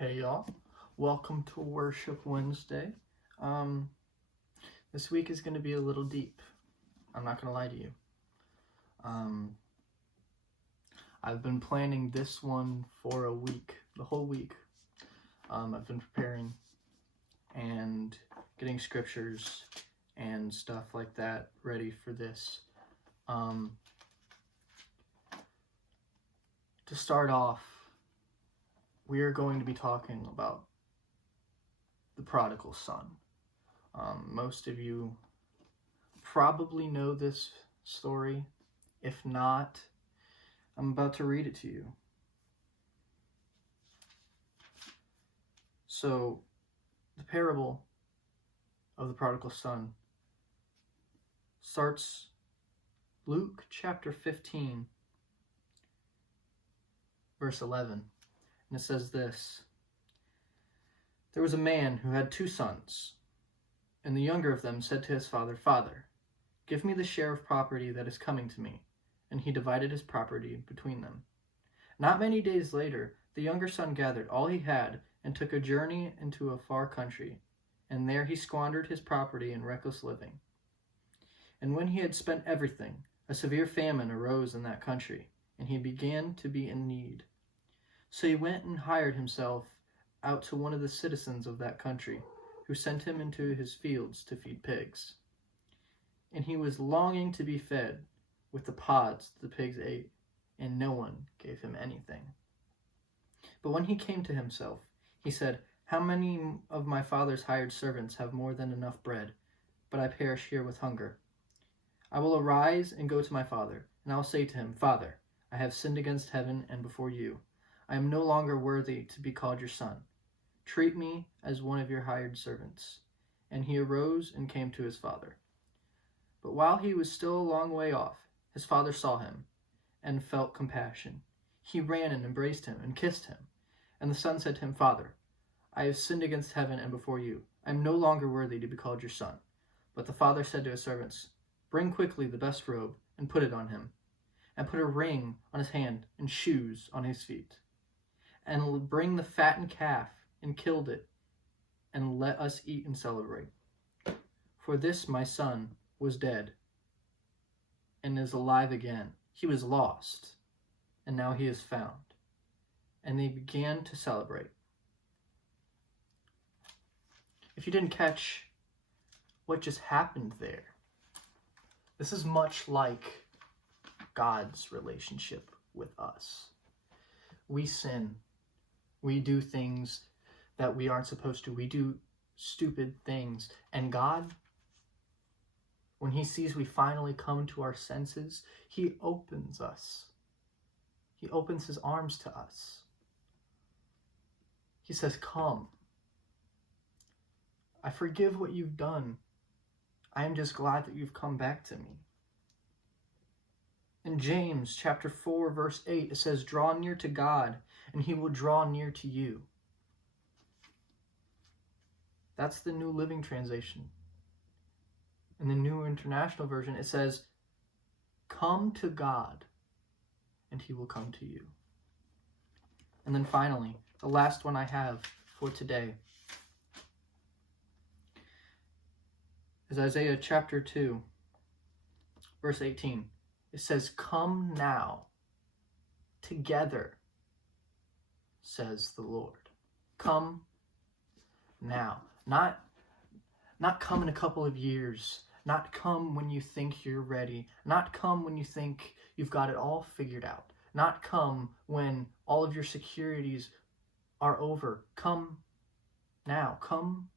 Hey y'all, welcome to Worship Wednesday. This week is going to be a little deep. I'm not going to lie to you. I've been planning this one for a week, the whole week. I've been preparing and getting scriptures and stuff like that ready for this. To start off, we are going to be talking about the prodigal son. Most of you probably know this story. If not, I'm about to read it to you. So, the parable of the prodigal son starts Luke chapter 15, verse 11. And it says this: There was a man who had 2 sons, and the younger of them said to his father, Father, give me the share of property that is coming to me. And he divided his property between them. Not many days later, the younger son gathered all he had and took a journey into a far country, and there he squandered his property in reckless living. And when he had spent everything, a severe famine arose in that country, and he began to be in need. So he went and hired himself out to one of the citizens of that country, who sent him into his fields to feed pigs. And he was longing to be fed with the pods the pigs ate, and no one gave him anything. But when he came to himself, he said, How many of my father's hired servants have more than enough bread, but I perish here with hunger? I will arise and go to my father, and I will say to him, Father, I have sinned against heaven and before you. I am no longer worthy to be called your son. Treat me as one of your hired servants. And he arose and came to his father. But while he was still a long way off, his father saw him and felt compassion. He ran and embraced him and kissed him. And the son said to him, Father, I have sinned against heaven and before you. I am no longer worthy to be called your son. But the father said to his servants, Bring quickly the best robe and put it on him, and put a ring on his hand and shoes on his feet. And bring the fattened calf and killed it, and let us eat and celebrate. For this my son was dead and is alive again. He was lost, and now he is found. And they began to celebrate. If you didn't catch what just happened there, this is much like God's relationship with us. We sin. We do things that we aren't supposed to. We do stupid things. And God, when he sees we finally come to our senses, he opens us. He opens his arms to us. He says, Come. I forgive what you've done. I am just glad that you've come back to me. In James chapter 4, verse 8, it says, Draw near to God, and he will draw near to you. That's the New Living Translation. In the New International Version, it says, Come to God, and he will come to you. And then finally, the last one I have for today is Isaiah chapter 2, verse 18. It says, Come now, together, says the Lord. Come now. Not come in a couple of years. Not come when you think you're ready. Not come when you think you've got it all figured out. Not come when all of your securities are over. Come now. Come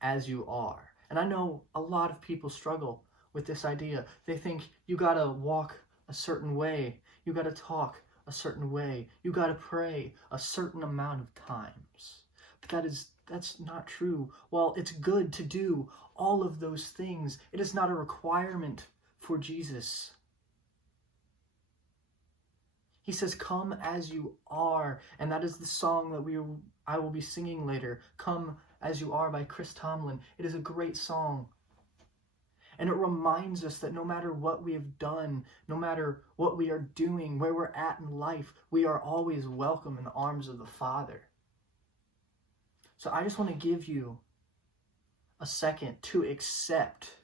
as you are. And I know a lot of people struggle with this idea. They think you gotta walk a certain way. You gotta talk a certain way. You gotta pray a certain amount of times. But that's not true. While it's good to do all of those things, it is not a requirement for Jesus. He says, Come as you are. And that is the song that I will be singing later. Come as You Are by Chris Tomlin. It is a great song. And it reminds us that no matter what we have done, no matter what we are doing, where we're at in life, we are always welcome in the arms of the Father. So I just want to give you a second to accept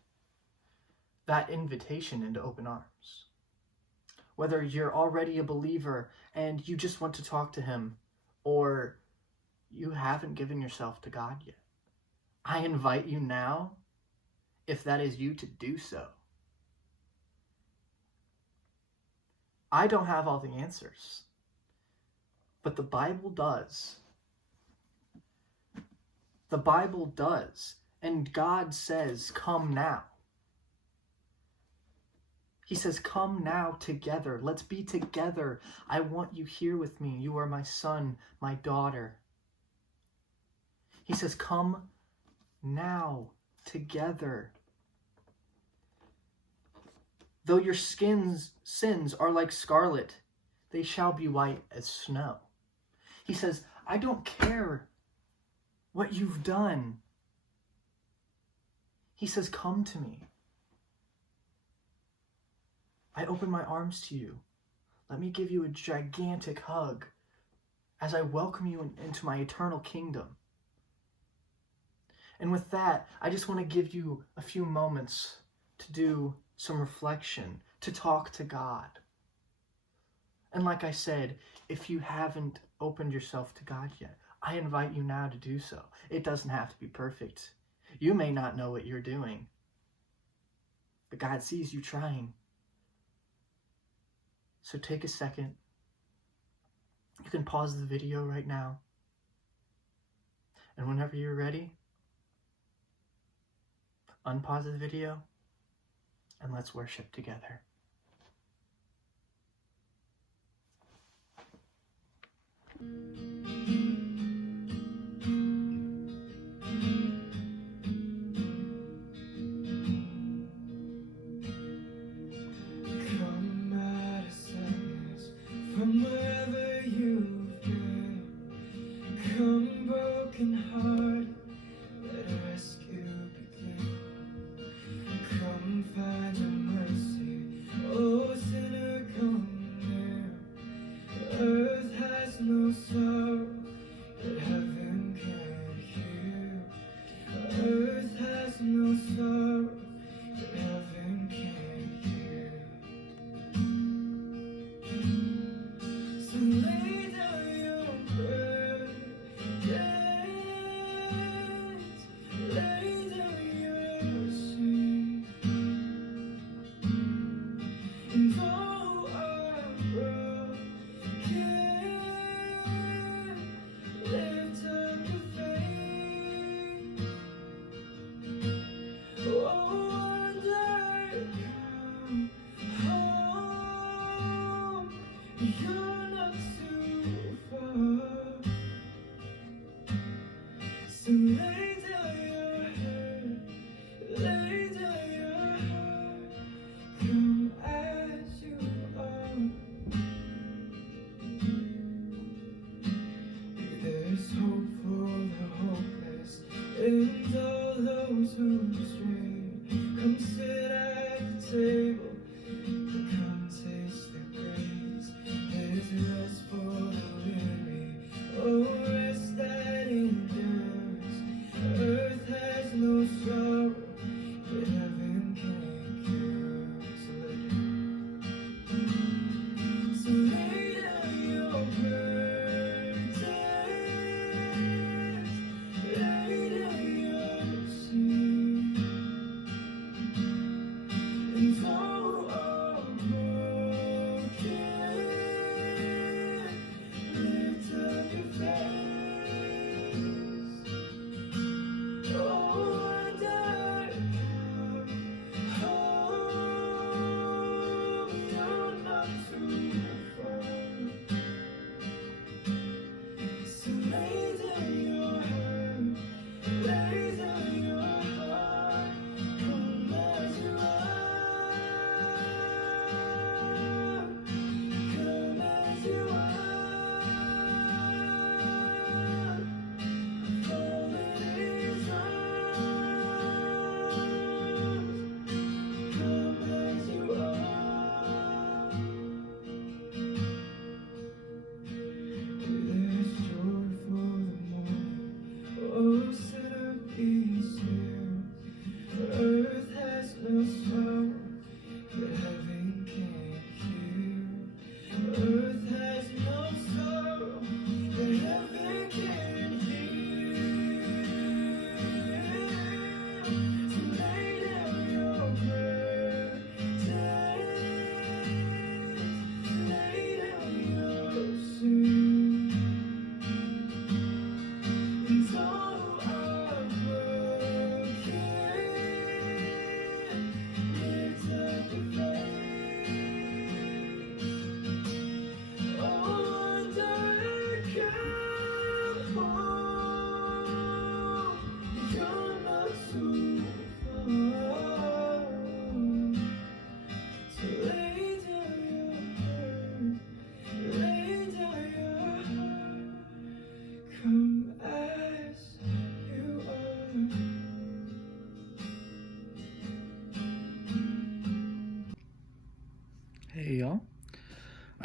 that invitation into open arms. Whether you're already a believer and you just want to talk to him, or you haven't given yourself to God yet, I invite you now, if that is you, to do so. I don't have all the answers, but the Bible does. The Bible does, and God says, come now. He says, come now together. Let's be together. I want you here with me. You are my son, my daughter. He says, come now together. Though your sins are like scarlet, they shall be white as snow. He says, I don't care what you've done. He says, come to me. I open my arms to you. Let me give you a gigantic hug as I welcome you into my eternal kingdom. And with that, I just want to give you a few moments to do some reflection, to talk to God. And like I said, if you haven't opened yourself to God yet, I invite you now to do so. It doesn't have to be perfect. You may not know what you're doing, but God sees you trying. So take a second. You can pause the video right now. And whenever you're ready, unpause the video and let's worship together.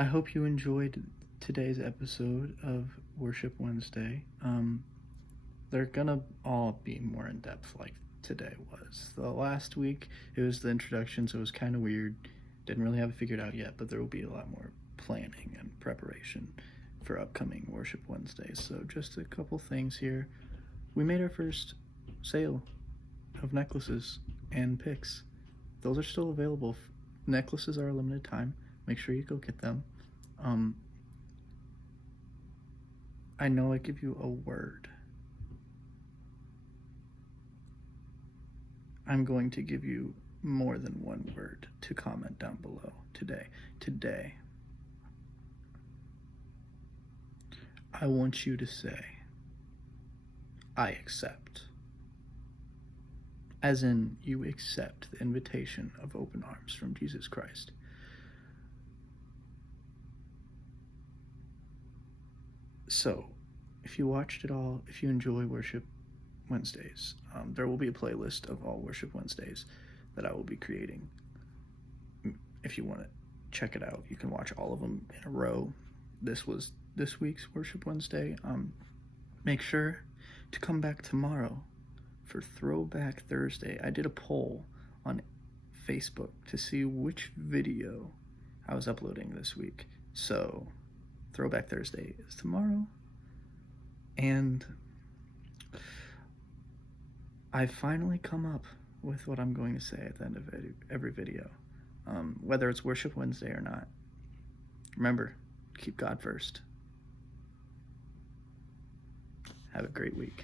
I hope you enjoyed today's episode of Worship Wednesday. They're gonna all be more in depth like today was. The last week, it was the introduction, so it was kind of weird. Didn't really have it figured out yet, but there will be a lot more planning and preparation for upcoming Worship Wednesdays. So just a couple things here. We made our first sale of necklaces and picks. Those are still available. Necklaces are a limited time. Make sure you go get them. I know I give you a word. I'm going to give you more than one word to comment down below today. Today, I want you to say, I accept. As in, you accept the invitation of open arms from Jesus Christ. So, if you watched it all, if you enjoy Worship Wednesdays, there will be a playlist of all Worship Wednesdays that I will be creating. If you want to check it out, you can watch all of them in a row. This was this week's Worship Wednesday. Make sure to come back tomorrow for Throwback Thursday. I did a poll on Facebook to see which video I was uploading this week. So, Throwback Thursday is tomorrow. And I finally come up with what I'm going to say at the end of every video, whether it's Worship Wednesday or not. Remember, keep God first. Have a great week.